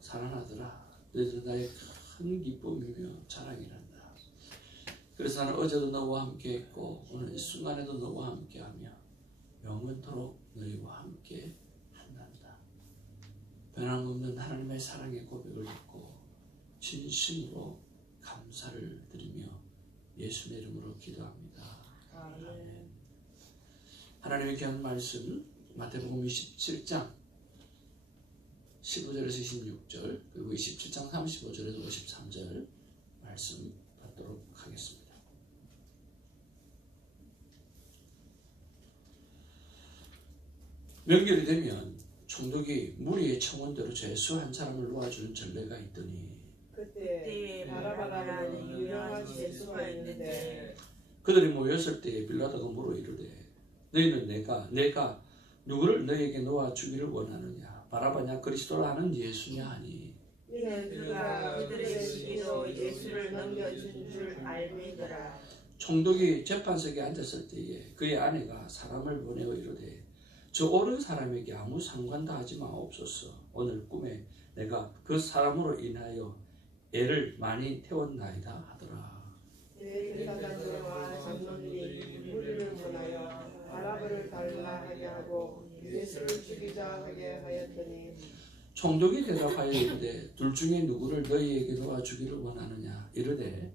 사랑하더라. 너희도 나의 큰 기쁨이며 자랑이란다. 그래서 나는 어제도 너와 함께 했고 오늘 이 순간에도 너와 함께하며 영원토록 너희와 함께 한단다. 변함없는 하나님의 사랑의 고백을 듣고 진심으로 감사를 드리며 예수의 이름으로 기도합니다. 아멘. 하나님의 귀한 말씀 마태복음 27장 15절에서 26절 그리고 27장 35절에서 53절 말씀 받도록 하겠습니다. 명절이 되면 총독이 무리의 청원대로 죄수 한 사람을 놓아주는 전례가 있더니 그때 바라바라는 유명한 죄수가 있는데 그들이 모였을 때에 빌라도가 물어 이르되 너희는 내가 누구를 너희에게 놓아주기를 원하느냐 바라바냐 그리스도라 하는 예수냐 하니 이는 그가 그들의 시기로 예수를 넘겨준 줄 알미더라. 총독이 재판석에 앉았을 때에 그의 아내가 사람을 보내어 이르되 저 옳은 사람에게 아무 상관도 하지 마옵소서. 오늘 꿈에 내가 그 사람으로 인하여 애를 많이 태웠나이다 하더라. 대제사장들과 장로들이 무리를 보내어 바라바를 달라 하게 하고 예수를 죽이자 하게 하였더니 총독이 대답하여 이르되 둘 중에 누구를 너희에게 놓아주기를 원하느냐 이르되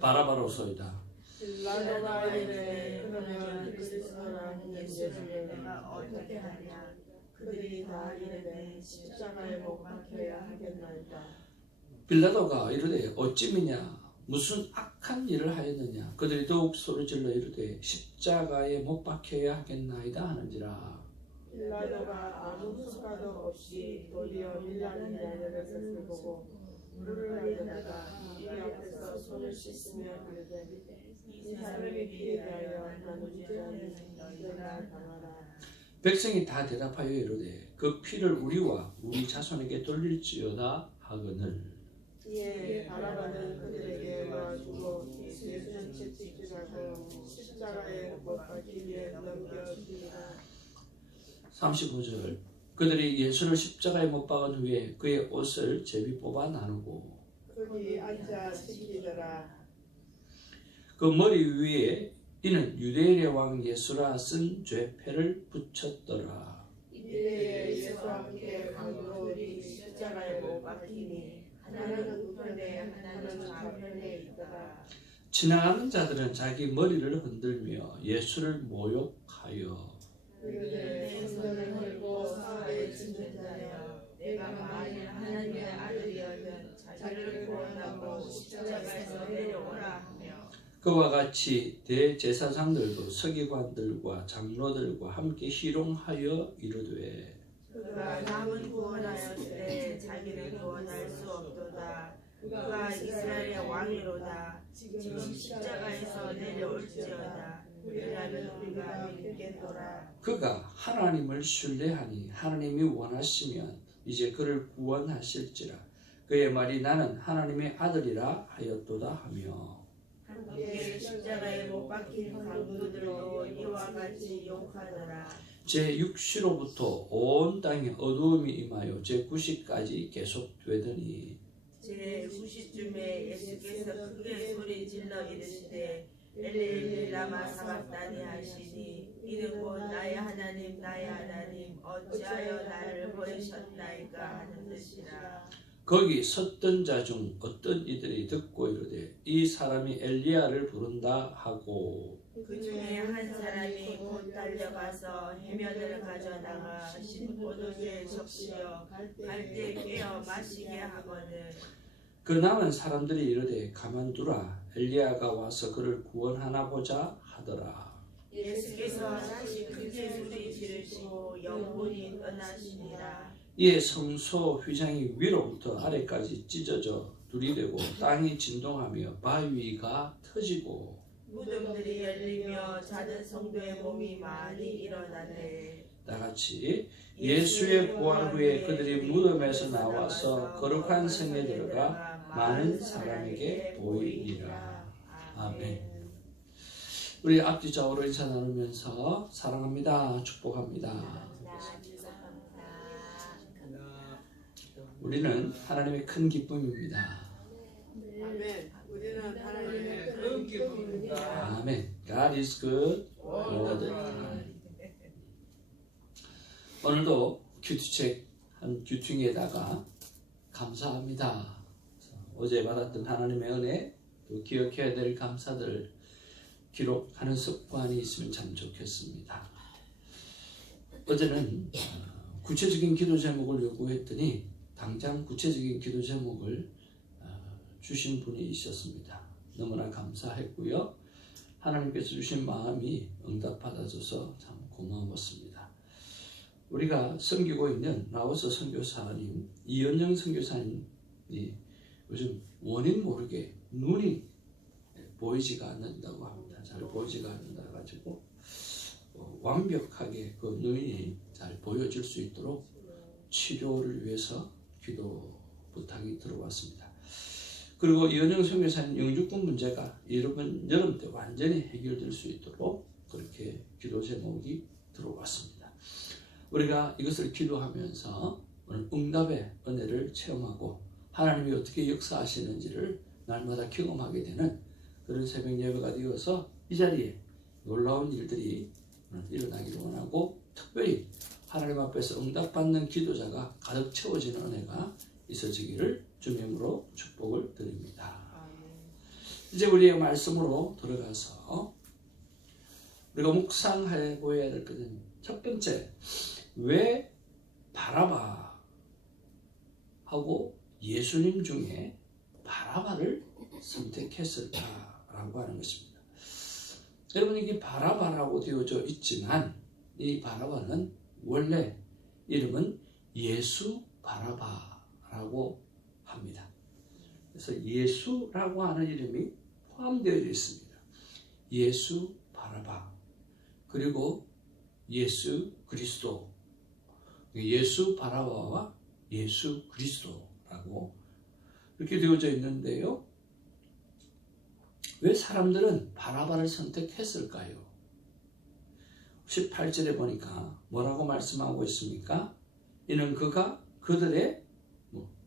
바라바로소이다. 빌라도가 이르되 그러면 그리스도라는 예수를 내가 어떻게 하냐. 그들이 다 이르되 십자가에 못 박혀야 하겠나이다. 빌라도가 이르되 어찌미냐 무슨 악한 일을 하였느냐. 그들이 더욱 소리질러 이르되 십자가에 못 박혀야 하겠나이다 하는지라. 빌라도가 아무 수가도 없이 도리어 밀라는 것을 보고 물을 가져다가 이 앞에서 손을 씻으며 그러되 이 사람의 피에 대하여 나는 죄는 너희가 당하라. 백성이 다 대답하여 이르되 그 피를 우리와 우리 자손에게 돌릴지어다 하거늘. 이에 바라바는 그들에게 놓아주고 예수는 채찍질하고 십자가에 못 박히게 넘겨주니라. 35절 그들이 예수를 십자가에 못 박은 후에 그의 옷을 제비 뽑아 나누고 거기 앉아 지키더라. 그 머리 위에 이는 유대인의 왕 예수라 쓴 죄패를 붙였더라. 이때에 예수와 함께 강도들이 십자가에 못 박히니 하나는 우편에 하나는 좌편에 있더라. 지나가는 자들은 자기 머리를 흔들며 예수를 모욕하여 그들의 손을 들고 사흘에 짖는 자여 내가 만일 하나님의 아들이었면 자기를 구원하고 십자가에서 내려오라 하며 그와 같이 대제사장들도 서기관들과 장로들과 함께 희롱하여 이르되 그가 남을 구원하였으되 자기를 구원할 수 없도다. 그가 이스라엘의 왕이로다. 지금 십자가에서 내려올지어다. 그리하면 우리가 믿겠노라. 그가 하나님을 신뢰하니 하나님이 원하시면 이제 그를 구원하실지라. 그의 말이 나는 하나님의 아들이라 하였도다 하며 함께 십자가에 못 박힌 강도들도 이와 같이 욕하더라. 제6시로부터 온 땅에 어두움이 임하여 제9시까지 계속되더니 제9시쯤에 예수께서 크게 소리 질러 이르시되 엘리 라마 사박다니 하시니 이는 곧 나의 하나님 어찌하여 나를 버리셨나이까 하는 뜻이라. 거기 섰던 자 중 어떤 이들이 듣고 이르되 이 사람이 엘리야를 부른다 하고 그 중에 한 사람이 곧 달려가서 해면을 가져다가 신 포도주에 적시어 갈대 깨어 마시게 하거늘 그 남은 사람들이 이르되 가만두라 엘리야가 와서 그를 구원하나 보자 하더라. 예수께서 다시 크게 소리 지르시고 영혼이 떠나시니라. 이에 성소 휘장이 위로부터 아래까지 찢어져 둘이 되고 땅이 진동하며 바위가 터지고 무덤들이 열리며 자는 성도의 몸이 많이 일어나네. 다같이 예수의 부활 후에 그들이 무덤에서 나와서 거룩한 성에 들어가 많은 사람에게 보이니라. 아멘. 우리 앞뒤 좌우로 인사 나누면서 사랑합니다, 축복합니다. 우리는 하나님의 큰 기쁨입니다. 아멘. 우리는 하나님의 큰 기쁨입니다. 아멘. God is good all the time. 오늘도 큐티책 한 큐팅에다가 감사합니다. 어제 받았던 하나님의 은혜, 또 기억해야 될 감사들 기록하는 습관이 있으면 참 좋겠습니다. 어제는 구체적인 기도 제목을 요구했더니 당장 구체적인 기도 제목을 주신 분이 있었습니다. 너무나 감사했고요. 하나님께서 주신 마음이 응답받아줘서 참 고마웠습니다. 우리가 섬기고 있는 라오스 선교사님, 이현영 선교사님이 요즘 원인 모르게 눈이 보이지가 않는다고 합니다. 잘 보이지가 않는다 가지고 완벽하게 그 눈이 잘 보여질 수 있도록 치료를 위해서 기도 부탁이 들어왔습니다. 그리고 이현영 선교사님 영주권 문제가 여름 때 완전히 해결될 수 있도록 그렇게 기도 제목이 들어왔습니다. 우리가 이것을 기도하면서 오늘 응답의 은혜를 체험하고 하나님이 어떻게 역사하시는지를 날마다 경험하게 되는 그런 새벽 예배가 되어서 이 자리에 놀라운 일들이 일어나기를 원하고, 특별히 하나님 앞에서 응답받는 기도자가 가득 채워지는 은혜가 있어지기를 주님으로 축복을 드립니다. 이제 우리의 말씀으로 들어가서 우리가 묵상해 보아야 될 것은, 첫 번째, 왜 바라바하고 예수님 중에 바라바를 선택했을까라고 하는 것입니다. 여러분, 이게 바라바라고 되어져 있지만 이 바라바는 원래 이름은 예수 바라바라고 합니다. 그래서 예수라고 하는 이름이 포함되어 있습니다. 예수 바라바, 그리고 예수 그리스도, 예수 바라바와 예수 그리스도라고 이렇게 되어져 있는데요. 왜 사람들은 바라바를 선택했을까요? 18절에 보니까 뭐라고 말씀하고 있습니까? 이는 그가 그들의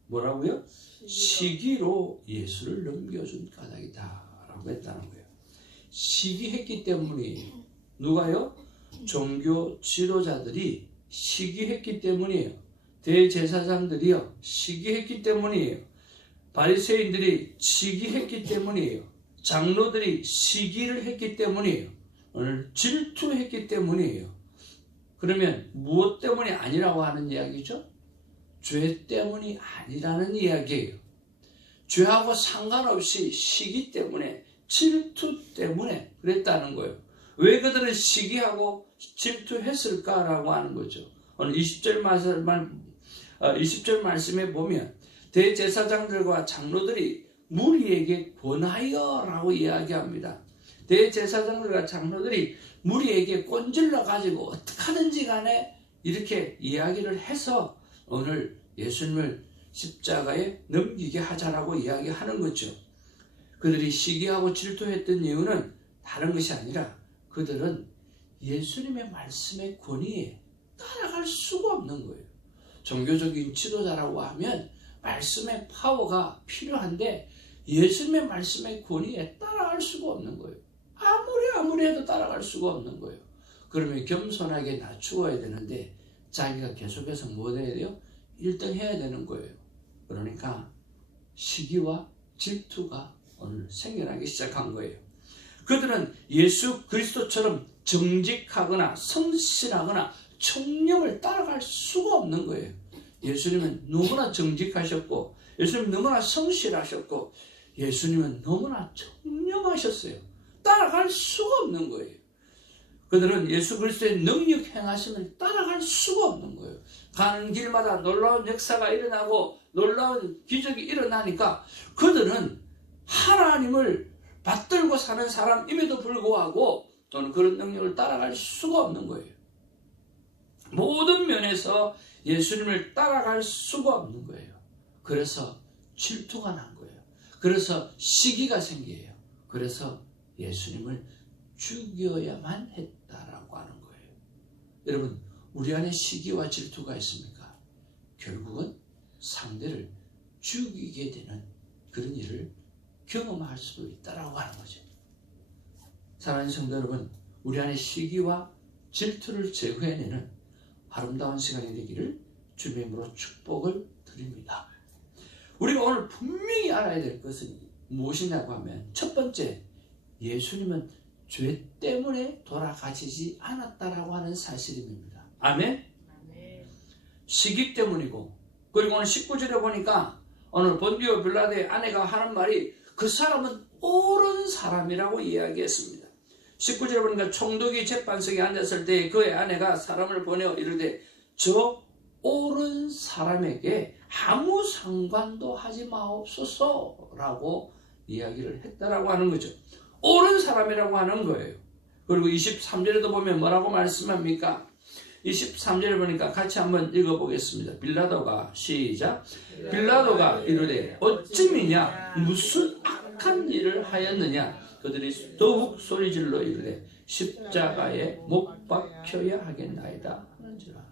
뭐라고요? 시기로 예수를 넘겨준 까닭이다 라고 했다는 거예요. 시기했기 때문이, 누가요? 종교 지도자들이 시기했기 때문이에요. 대제사장들이요 시기했기 때문이에요. 바리새인들이 시기했기 때문이에요. 장로들이 시기를 했기 때문이에요. 오늘 질투했기 때문이에요. 그러면 무엇 때문이 아니라고 하는 이야기죠? 죄 때문이 아니라는 이야기예요. 죄하고 상관없이 시기 때문에, 질투 때문에 그랬다는 거예요. 왜 그들은 시기하고 질투했을까라고 하는 거죠. 오늘 20절 말씀에 보면 대제사장들과 장로들이 무리에게 권하여라고 이야기합니다. 대제사장들과 장로들이 무리에게 꼰질러 가지고 어떻게 하든지 간에 이렇게 이야기를 해서 오늘 예수님을 십자가에 넘기게 하자라고 이야기하는 거죠. 그들이 시기하고 질투했던 이유는 다른 것이 아니라 그들은 예수님의 말씀의 권위에 따라갈 수가 없는 거예요. 종교적인 지도자라고 하면 말씀의 파워가 필요한데 예수님의 말씀의 권위에 따라갈 수가 없는 거예요. 아무리 해도 따라갈 수가 없는 거예요. 그러면 겸손하게 낮추어야 되는데 자기가 계속해서 뭐 해야 돼요? 1등 해야 되는 거예요. 그러니까 시기와 질투가 오늘 생겨나기 시작한 거예요. 그들은 예수 그리스도처럼 정직하거나 성실하거나 청렴을 따라갈 수가 없는 거예요. 예수님은 너무나 정직하셨고, 예수님은 너무나 성실하셨고, 예수님은 너무나 청렴하셨어요. 따라갈 수가 없는 거예요. 그들은 예수 그리스도의 능력 행하심을 따라갈 수가 없는 거예요. 가는 길마다 놀라운 역사가 일어나고 놀라운 기적이 일어나니까 그들은 하나님을 받들고 사는 사람임에도 불구하고 또는 그런 능력을 따라갈 수가 없는 거예요. 모든 면에서 예수님을 따라갈 수가 없는 거예요. 그래서 질투가 난 거예요. 그래서 시기가 생겨요. 그래서 예수님을 죽여야만 했다라고 하는 거예요. 여러분, 우리 안에 시기와 질투가 있습니까? 결국은 상대를 죽이게 되는 그런 일을 경험할 수 있다라고 하는 거죠. 사랑하는 성도 여러분, 우리 안에 시기와 질투를 제거해내는 아름다운 시간이 되기를 주님의 이름으로 축복을 드립니다. 우리가 오늘 분명히 알아야 될 것은 무엇이냐고 하면, 첫 번째, 예수님은 죄 때문에 돌아가시지 않았다라고 하는 사실입니다. 아멘? 시기 때문이고, 그리고 오늘 19절에 보니까 오늘 본디오 빌라도의 아내가 하는 말이 그 사람은 옳은 사람이라고 이야기했습니다. 19절에 보니까 총독이 재판석에 앉았을 때 그의 아내가 사람을 보내어 이르되 저 옳은 사람에게 아무 상관도 하지 마옵소서 라고 이야기를 했다라고 하는 거죠. 옳은 사람이라고 하는 거예요. 그리고 23절에도 보면 뭐라고 말씀합니까? 23절에 보니까 같이 한번 읽어보겠습니다. 빌라도가 시작. 빌라도가 이르되 어찌미냐 무슨 악한 일을 하였느냐. 그들이 더욱 소리질러 이르되 십자가에 못 박혀야 하겠나이다 하는지라.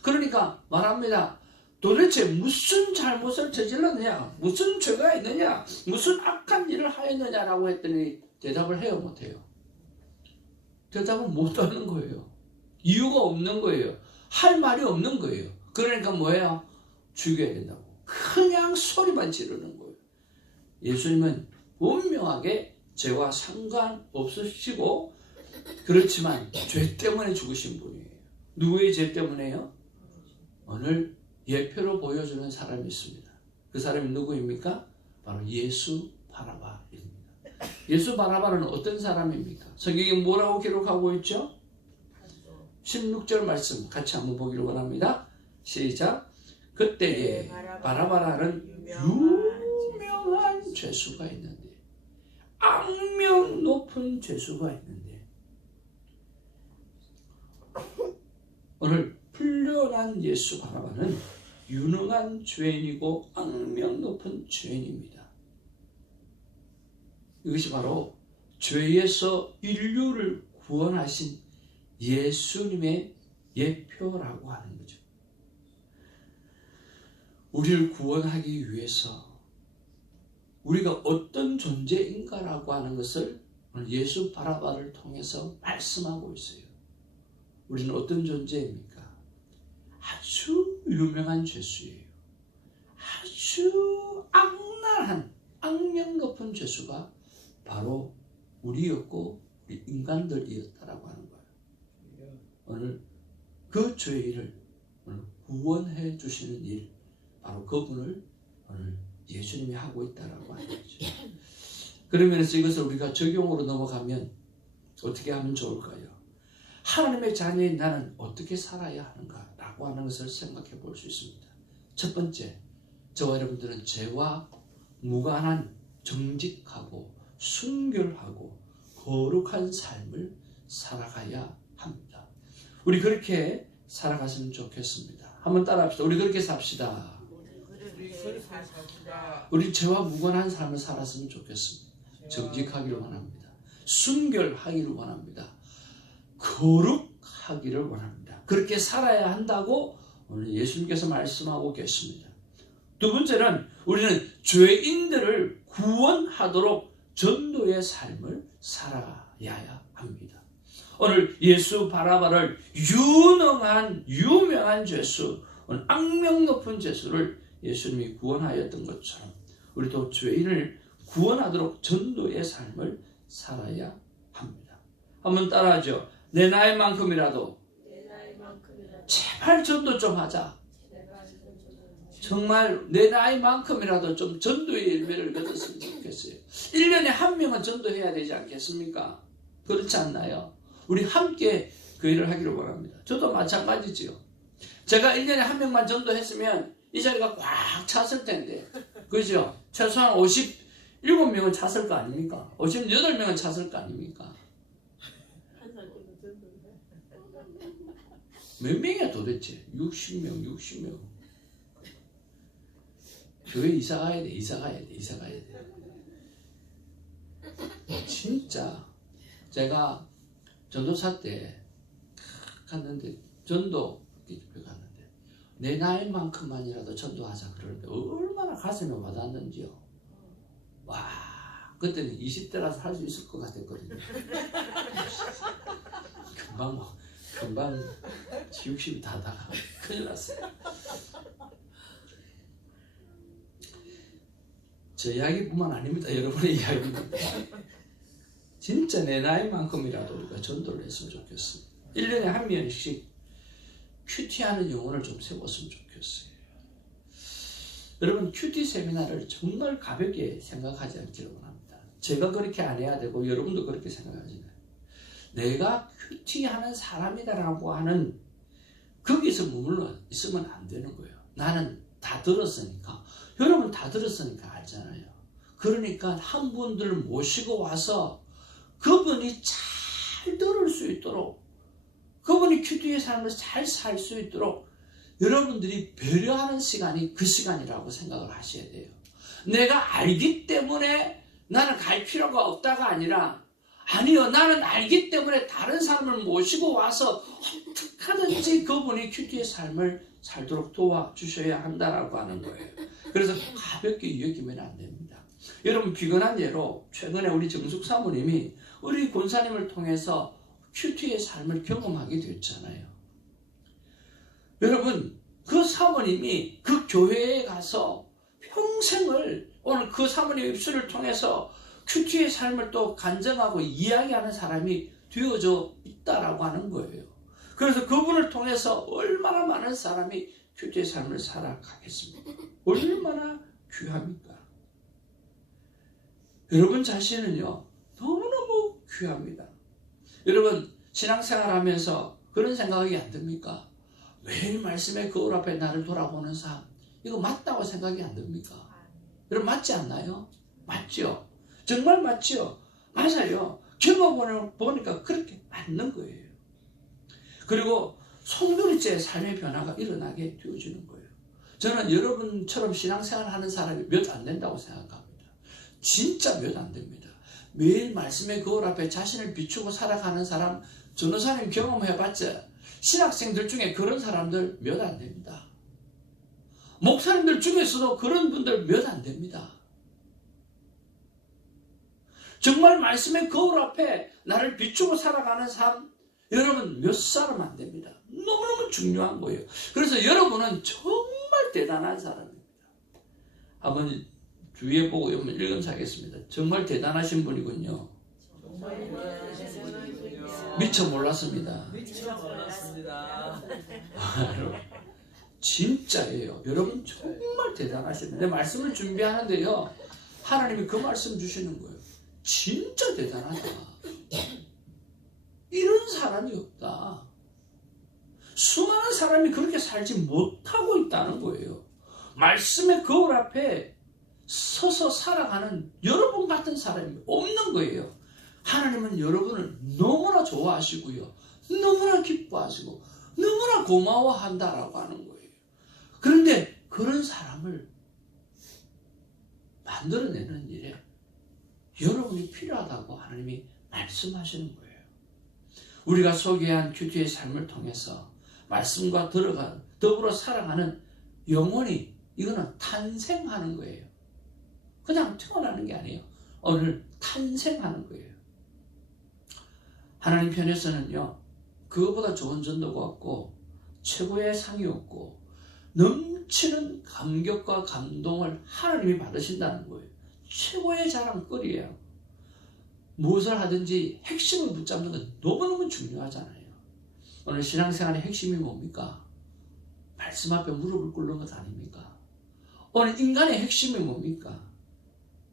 그러니까 말합니다. 도대체 무슨 잘못을 저질렀느냐, 무슨 죄가 있느냐, 무슨 악한 일을 하였느냐라고 했더니 대답을 해요, 못해요? 대답은 못하는 거예요. 이유가 없는 거예요. 할 말이 없는 거예요. 그러니까 뭐예요? 죽여야 된다고. 그냥 소리만 지르는 거예요. 예수님은 분명하게 죄와 상관없으시고, 그렇지만 죄 때문에 죽으신 분이에요. 누구의 죄 때문에요? 오늘 예표로 보여주는 사람이 있습니다. 그 사람이 누구입니까? 바로 예수 바라바입니다. 예수 바라바는 어떤 사람입니까? 성경이 뭐라고 기록하고 있죠? 16절 말씀 같이 한번 보기를 원합니다. 시작. 그때에 바라바라는 유명한 죄수가 있는데, 악명 높은 죄수가 있는데, 오늘 풀려난 예수 바라바는 유능한 죄인이고 악명 높은 죄인입니다. 이것이 바로 죄에서 인류를 구원하신 예수님의 예표라고 하는 거죠. 우리를 구원하기 위해서 우리가 어떤 존재인가라고 하는 것을 오늘 예수 바라바를 통해서 말씀하고 있어요. 우리는 어떤 존재입니까? 아주 유명한 죄수예요. 아주 악랄한 악명 높은 죄수가 바로 우리였고 우리 인간들이었다라고 하는 거예요. 오늘 그 죄인을 오늘 구원해 주시는 일, 바로 그분을 오늘 예수님이 하고 있다라고 하는 거죠. 그러면서 이것을 우리가 적용으로 넘어가면 어떻게 하면 좋을까요? 하나님의 자녀인 나는 어떻게 살아야 하는가라고 하는 것을 생각해 볼 수 있습니다. 첫 번째, 저와 여러분들은 죄와 무관한 정직하고 순결하고 거룩한 삶을 살아가야 합니다. 우리 그렇게 살아갔으면 좋겠습니다. 한번 따라합시다. 우리 그렇게 삽시다. 우리 죄와 무관한 삶을 살았으면 좋겠습니다. 정직하기를 원합니다. 순결하기를 원합니다. 거룩하기를 원합니다. 그렇게 살아야 한다고 오늘 예수님께서 말씀하고 계십니다. 두 번째는 우리는 죄인들을 구원하도록 전도의 삶을 살아야 합니다. 오늘 예수 바라바를 유명한 죄수, 오늘 악명 높은 죄수를 예수님이 구원하였던 것처럼 우리도 죄인을 구원하도록 전도의 삶을 살아야 합니다. 한번 따라하죠. 내 나이만큼이라도 제발 전도 좀 하자. 정말 내 나이만큼이라도 좀 전도의 열매를 얻었으면 좋겠어요. 1년에 한 명은 전도해야 되지 않겠습니까? 그렇지 않나요? 우리 함께 그 일을 하기를 원합니다. 저도 마찬가지지요. 제가 1년에 한 명만 전도했으면 이 자리가 꽉 찼을 텐데, 그죠? 최소한 57명은 찼을 거 아닙니까? 58명은 찼을 거 아닙니까? 몇 명이야 도대체? 60명. 교회 이사 가야 돼. 진짜 제가 전도사 때 갔는데, 전도 집회 갔는데 내 나이만큼만이라도 전도하자 그러는데 얼마나 가슴에 와닿는지요. 와, 그때는 20대라서 할 수 있을 것 같았거든요. 금방 지육심이 다다가 큰일 났어요. 저 이야기뿐만 아닙니다. 여러분의 이야기입니다. 진짜 내 나이만큼이라도 우리가 전도를 했으면 좋겠습니다. 1년에 한 명씩 큐티하는 영혼을 좀 세웠으면 좋겠어요. 여러분, 큐티 세미나를 정말 가볍게 생각하지 않기를 원합니다. 제가 그렇게 안 해야 되고 여러분도 그렇게 생각하잖아요. 내가 큐티하는 사람이다라고 하는 거기서 머물러 있으면 안 되는 거예요. 나는 다 들었으니까. 여러분 다 들었으니까 알잖아요. 그러니까 한 분들 모시고 와서 그분이 잘 들을 수 있도록, 그분이 큐티의 삶을 잘 살 수 있도록 여러분들이 배려하는 시간이 그 시간이라고 생각을 하셔야 돼요. 내가 알기 때문에 나는 갈 필요가 없다가 아니라, 아니요, 나는 알기 때문에 다른 사람을 모시고 와서 어떻게 하든지 그분이 큐티의 삶을 살도록 도와주셔야 한다라고 하는 거예요. 그래서 가볍게 여기면 안 됩니다. 여러분, 비근한 예로 최근에 우리 정숙 사모님이 우리 권사님을 통해서 큐티의 삶을 경험하게 됐잖아요. 여러분, 그 사모님이 그 교회에 가서 평생을 오늘 그 사모님 입술을 통해서 큐티의 삶을 또 간증하고 이야기하는 사람이 되어져 있다라고 하는 거예요. 그래서 그분을 통해서 얼마나 많은 사람이 큐티의 삶을 살아가겠습니까? 얼마나 귀합니까? 여러분 자신은요, 너무너무 귀합니다. 여러분, 신앙생활 하면서 그런 생각이 안 듭니까? 매일 말씀의 거울 앞에 나를 돌아보는 삶, 이거 맞다고 생각이 안 듭니까? 여러분, 맞지 않나요? 맞죠? 정말 맞죠? 맞아요. 경험을 보니까 그렇게 맞는 거예요. 그리고 송두리째 삶의 변화가 일어나게 되어지는 거예요. 저는 여러분처럼 신앙생활 하는 사람이 몇 안 된다고 생각합니다. 진짜 몇 안 됩니다. 매일 말씀의 거울 앞에 자신을 비추고 살아가는 사람, 전도사님 경험해봤자 신학생들 중에 그런 사람들 몇 안 됩니다. 목사님들 중에서도 그런 분들 몇 안 됩니다. 정말 말씀의 거울 앞에 나를 비추고 살아가는 삶, 여러분 몇 사람 안 됩니다. 너무너무 중요한 거예요. 그래서 여러분은 정말 대단한 사람입니다. 한번 주위에 보고 읽으면서 하겠습니다. 정말 대단하신 분이군요. 미처 몰랐습니다. 진짜예요. 여러분 정말 대단하십니다. 내 말씀을 준비하는데요, 하나님이 그 말씀 주시는 거예요. 진짜 대단하다. 이런 사람이 없다. 수많은 사람이 그렇게 살지 못하고 있다는 거예요. 말씀의 거울 앞에 서서 살아가는 여러분 같은 사람이 없는 거예요. 하나님은 여러분을 너무나 좋아하시고요, 너무나 기뻐하시고 너무나 고마워한다라고 하는 거예요. 그런데 그런 사람을 만들어내는 일에 여러분이 필요하다고 하나님이 말씀하시는 거예요. 우리가 소개한 큐티의 삶을 통해서 말씀과 더불어 살아가는 영혼이, 이거는 탄생하는 거예요. 그냥 태어나는 게 아니에요. 오늘 탄생하는 거예요. 하나님 편에서는요, 그거보다 좋은 전도가 없고 최고의 상이 없고 넘치는 감격과 감동을 하나님이 받으신다는 거예요. 최고의 자랑거리예요. 무엇을 하든지 핵심을 붙잡는 건 너무너무 중요하잖아요. 오늘 신앙생활의 핵심이 뭡니까? 말씀 앞에 무릎을 꿇는 것 아닙니까? 오늘 인간의 핵심이 뭡니까?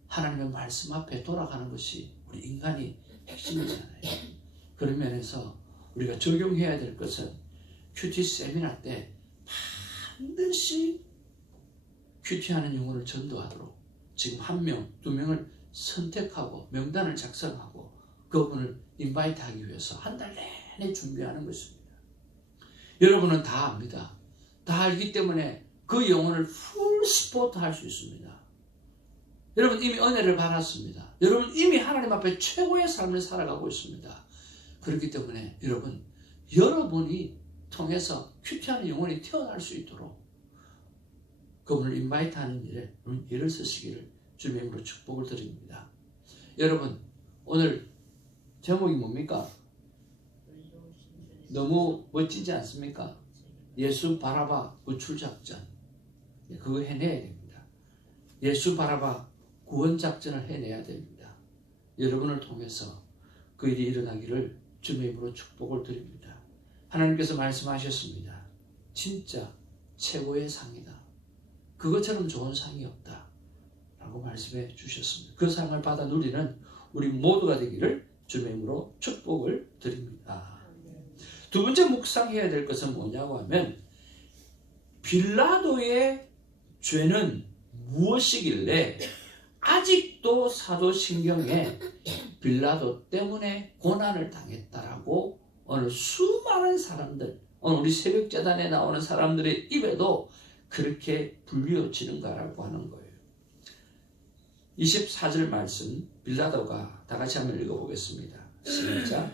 하나님의 말씀 앞에 돌아가는 것이 우리 인간의 핵심이잖아요. 그런 면에서 우리가 적용해야 될 것은 큐티 세미나 때 반드시 큐티하는 영혼을 전도하도록 지금 1명, 2명을 선택하고 명단을 작성하고 그분을 인바이트하기 위해서 한 달 내내 준비하는 것입니다. 여러분은 다 압니다. 다 알기 때문에 그 영혼을 풀 스포트 할 수 있습니다. 여러분 이미 은혜를 받았습니다. 여러분 이미 하나님 앞에 최고의 삶을 살아가고 있습니다. 그렇기 때문에 여러분이 통해서 큐티하는 영혼이 태어날 수 있도록 그분을 인바이트하는 일에 일을 쓰시기를 주님의 이름으로 축복을 드립니다. 여러분, 오늘 제목이 뭡니까? 너무 멋지지 않습니까? 예수 바라봐 구출작전. 그거 해내야 됩니다. 예수 바라봐 구원작전을 해내야 됩니다. 여러분을 통해서 그 일이 일어나기를 주님의 이름으로 축복을 드립니다. 하나님께서 말씀하셨습니다. 진짜 최고의 상이다. 그것처럼 좋은 상이 없다. 라고 말씀해 주셨습니다. 그 상을 받아 누리는 우리 모두가 되기를 주님의 이름으로 축복을 드립니다. 두 번째 묵상해야 될 것은 뭐냐고 하면 빌라도의 죄는 무엇이길래 아직도 사도신경에 빌라도 때문에 고난을 당했다라고 오늘 수많은 사람들, 오늘 우리 새벽재단에 나오는 사람들의 입에도 그렇게 불리워지는가라고 하는 거예요. 24절 말씀 빌라도가 다 같이 한번 읽어보겠습니다. 시작.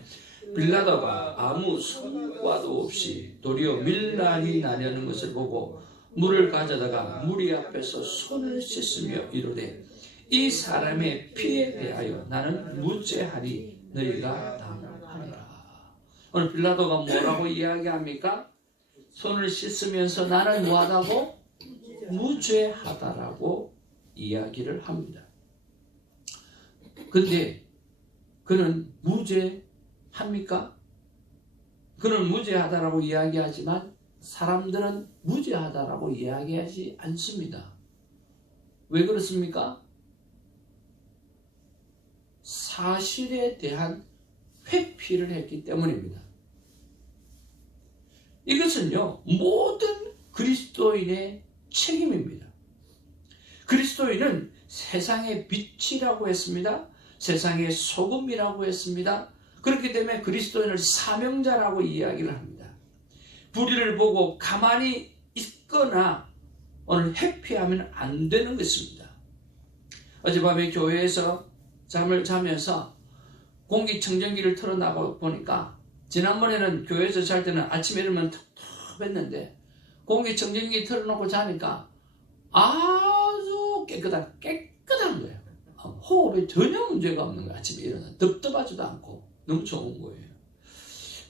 빌라도가 아무 성과도 없이 도리어 밀란이 나려는 것을 보고 물을 가져다가 무리 앞에서 손을 씻으며 이르되 이 사람의 피에 대하여 나는 무죄하리 너희가 담하리라. 오늘 빌라도가 뭐라고 이야기합니까? 손을 씻으면서 나는 뭐하다고? 무죄하다라고 이야기를 합니다. 근데 그는 무죄합니까? 그는 무죄하다라고 이야기하지만 사람들은 무죄하다라고 이야기하지 않습니다. 왜 그렇습니까? 사실에 대한 회피를 했기 때문입니다. 이것은요, 모든 그리스도인의 책임입니다. 그리스도인은 세상의 빛이라고 했습니다. 세상의 소금이라고 했습니다. 그렇기 때문에 그리스도인을 사명자라고 이야기를 합니다. 불의를 보고 가만히 있거나 오늘 회피하면 안 되는 것입니다. 어젯밤에 교회에서 잠을 자면서 공기청정기를 틀어나가 보니까 지난번에는 교회에서 잘 때는 아침에 일어나면 텁텁했는데 공기청정기 틀어놓고 자니까 아주 깨끗한 거예요. 호흡에 전혀 문제가 없는 거예요. 아침에 일어나 덥덥하지도 않고 너무 좋은 거예요.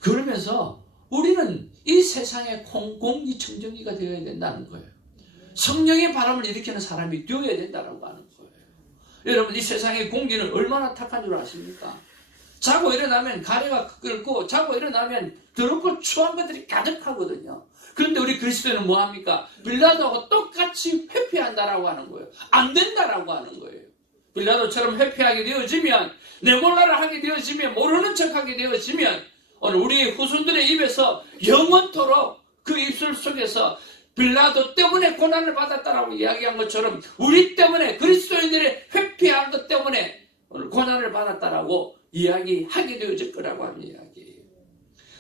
그러면서 우리는 이 세상의 공기청정기가 되어야 된다는 거예요. 성령의 바람을 일으키는 사람이 되어야 된다고 하는 거예요. 여러분, 이 세상의 공기는 얼마나 탁한 줄 아십니까? 자고 일어나면 가래가 끓고 자고 일어나면 더럽고 추한 것들이 가득하거든요. 그런데 우리 그리스도인은 뭐합니까? 빌라도하고 똑같이 회피한다라고 하는 거예요. 안 된다라고 하는 거예요. 빌라도처럼 회피하게 되어지면, 내몰라라 하게 되어지면, 모르는 척하게 되어지면 오늘 우리 후손들의 입에서 영원토록 그 입술 속에서 빌라도 때문에 고난을 받았다라고 이야기한 것처럼 우리 때문에 그리스도인들의 회피한 것 때문에 오늘 고난을 받았다라고 이야기하게 되어질 거라고 하는 이야기예요.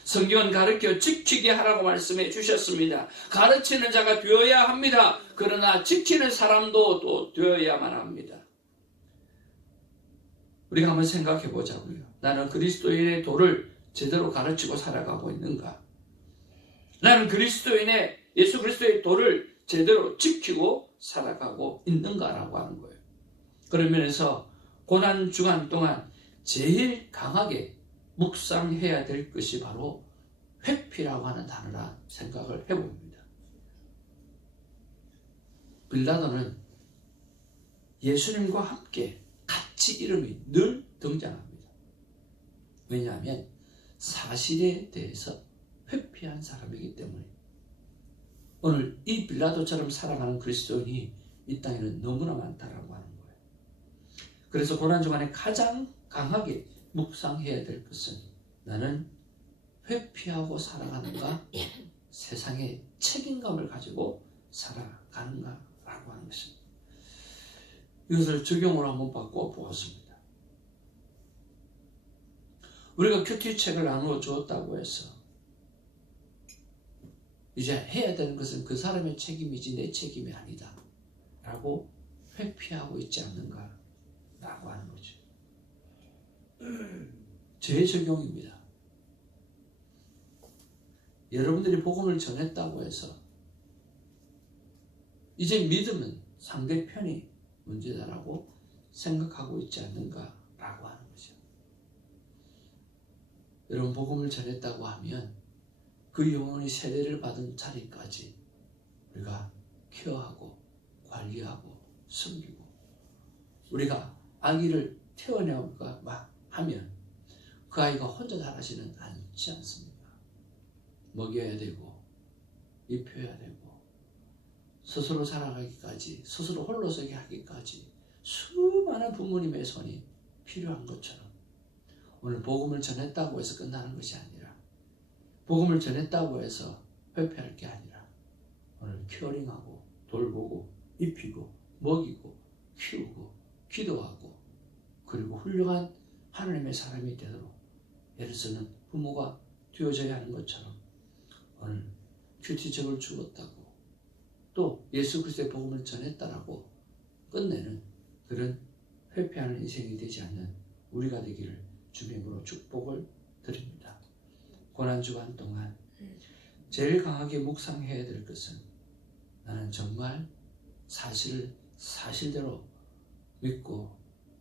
성경은 가르쳐 지키게 하라고 말씀해 주셨습니다. 가르치는 자가 되어야 합니다. 그러나 지키는 사람도 또 되어야만 합니다. 우리가 한번 생각해 보자고요. 나는 그리스도인의 도를 제대로 가르치고 살아가고 있는가? 나는 그리스도인의 예수 그리스도의 도를 제대로 지키고 살아가고 있는가라고 하는 거예요. 그런 면에서 고난 주간 동안 제일 강하게 묵상해야 될 것이 바로 회피라고 하는 단어라 생각을 해봅니다. 빌라도는 예수님과 함께 같이 이름이 늘 등장합니다. 왜냐하면 사실에 대해서 회피한 사람이기 때문에. 오늘 이 빌라도처럼 살아가는 그리스도인이 이 땅에는 너무나 많다라고 하는 거예요. 그래서 고난 주간에 가장 강하게 묵상해야 될 것은 나는 회피하고 살아가는가, 세상에 책임감을 가지고 살아가는가라고 하는 것입니다. 이것을 적용으로 한번 바꿔 보았습니다. 우리가 큐티 책을 나누어 주었다고 해서 이제 해야 되는 것은 그 사람의 책임이지 내 책임이 아니다 라고 회피하고 있지 않는가 라고 하는 거죠. 재적용입니다. 여러분들이 복음을 전했다고 해서 이제 믿음은 상대편이 문제다라고 생각하고 있지 않는가라고 하는 거죠. 여러분, 복음을 전했다고 하면 그 영혼이 세례를 받은 자리까지 우리가 케어하고 관리하고 섬기고, 우리가 아기를 태어나고 막 하면 그 아이가 혼자 자라지는 않지 않습니까? 먹여야 되고 입혀야 되고 스스로 자라가기까지, 스스로 홀로서게 하기까지 수많은 부모님의 손이 필요한 것처럼, 오늘 복음을 전했다고 해서 끝나는 것이 아니라, 복음을 전했다고 해서 회피할 게 아니라, 오늘 케어링하고 돌보고 입히고 먹이고 키우고 기도하고, 그리고 훌륭한 하나님의 사람이 되도록 예를 들어서는 부모가 되어져야 하는 것처럼 오늘 큐티적을 주었다고, 또 예수 그리스도의 복음을 전했다라고 끝내는 그런 회피하는 인생이 되지 않는 우리가 되기를 주님으로 축복을 드립니다. 고난주간 동안 제일 강하게 묵상해야 될 것은, 나는 정말 사실을 사실대로 믿고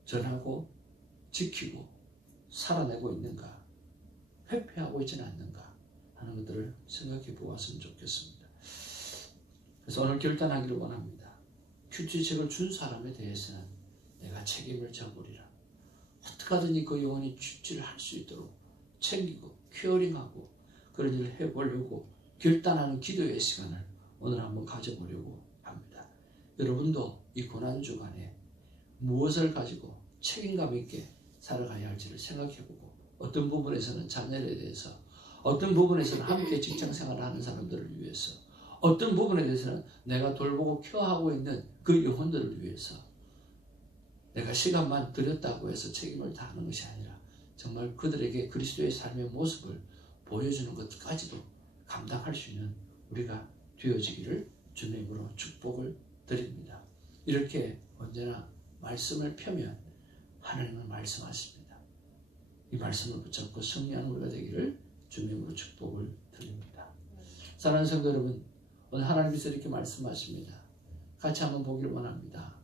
전하고 지키고 살아내고 있는가, 회피하고 있지는 않는가 하는 것들을 생각해 보았으면 좋겠습니다. 그래서 오늘 결단하기를 원합니다. 큐티책을 준 사람에 대해서는 내가 책임을 져버리라. 어떻게 하든지 그 영혼이 큐티를 할 수 있도록 챙기고 케어링하고 그런 일을 해보려고 결단하는 기도의 시간을 오늘 한번 가져보려고 합니다. 여러분도 이 고난주간에 무엇을 가지고 책임감 있게 살아가야 할지를 생각해보고, 어떤 부분에서는 자녀에 대해서, 어떤 부분에서는 함께 직장생활을 하는 사람들을 위해서, 어떤 부분에 대해서는 내가 돌보고 케어하고 있는 그 영혼들을 위해서 내가 시간만 들였다고 해서 책임을 다하는 것이 아니라, 정말 그들에게 그리스도의 삶의 모습을 보여주는 것까지도 감당할 수 있는 우리가 되어지기를 주님으로 축복을 드립니다. 이렇게 언제나 말씀을 펴면 하나님은 말씀하십니다. 이 말씀을 붙잡고 승리하는 우리가 되기를 주님으로 축복을 드립니다. 사랑하는 성도 여러분, 오늘 하나님께서 이렇게 말씀하십니다. 같이 한번 보기를 원합니다.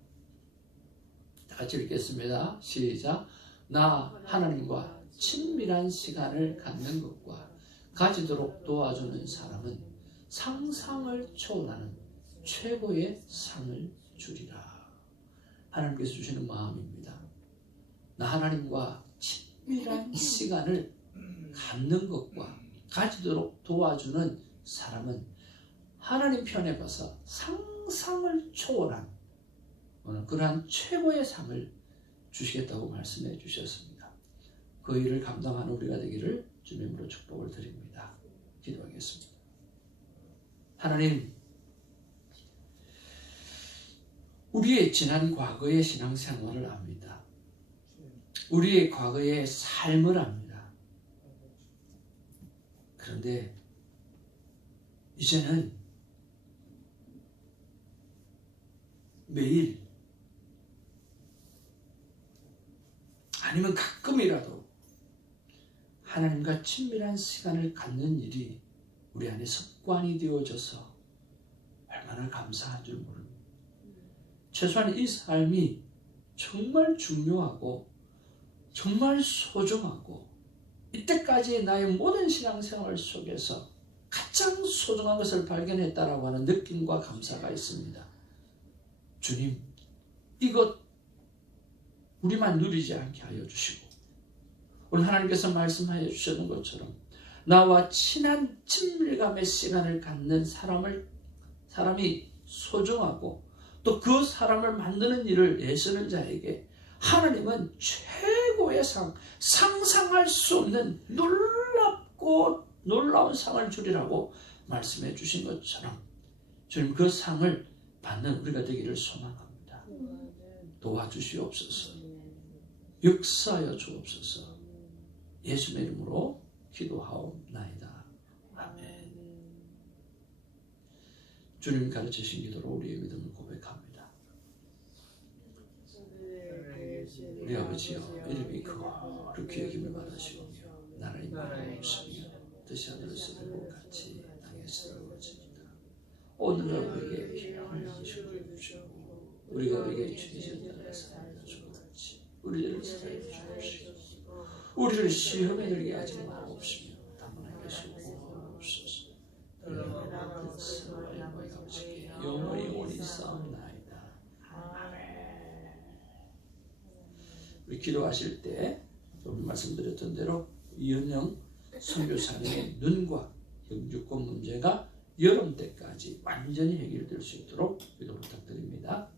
같이 읽겠습니다. 시작. 나 하나님과 친밀한 시간을 갖는 것과 가지도록 도와주는 사람은 상상을 초월하는 최고의 상을 주리라. 하나님께서 주시는 마음입니다. 나 하나님과 친밀한 시간을 갖는 것과 가지도록 도와주는 사람은 하나님 편에 가서 상상을 초월한 오늘 그러한 최고의 상을 주시겠다고 말씀해 주셨습니다. 그 일을 감당하는 우리가 되기를 주님으로 축복을 드립니다. 기도하겠습니다. 하나님, 우리의 지난 과거의 신앙생활을 압니다. 우리의 과거의 삶을 압니다. 그런데 이제는 매일 아니면 가끔이라도 하나님과 친밀한 시간을 갖는 일이 우리 안에 습관이 되어져서 얼마나 감사한 줄 모릅니다. 최소한 이 삶이 정말 중요하고 정말 소중하고 이때까지의 나의 모든 신앙생활 속에서 가장 소중한 것을 발견했다라고 하는 느낌과 감사가 있습니다. 주님, 이것 우리만 누리지 않게 하여 주시고, 오늘 하나님께서 말씀하여 주시는 것처럼 나와 친한 친밀감의 시간을 갖는 사람이 소중하고 또 그 사람을 만드는 일을 애쓰는 자에게 하나님은 최고의 상, 상상할 수 없는 놀랍고 놀라운 상을 주리라고 말씀해 주신 것처럼 주님, 그 상을 받는 우리가 되기를 소망합니다. 도와주시옵소서. 역사하여 주옵소서. 예수의 이름으로 기도하옵나이다. 아멘. 주님 가르치신 기도로 우리의 믿음을 고백합니다. 우리 아버지여, 이름이 거룩히 여김을 받으시오며 나라의 나라옵시며 뜻이 하늘에서 이룬 것 같이 새로워집니다. 오늘은 우리에게 평안을 주시고 우리가 우리에게 주신 대로 살아주고 같이 우리를 사랑해 주옵시고 우리를 시험에 들게 하지 마옵시며 다만 하시고 없소서. 영원히 오리 싸움나이다. 우리 기도하실 때 오늘 말씀드렸던 대로 이은영 선교사님의 눈과 영주권 문제가 여름 때까지 완전히 해결될 수 있도록 기도 부탁드립니다.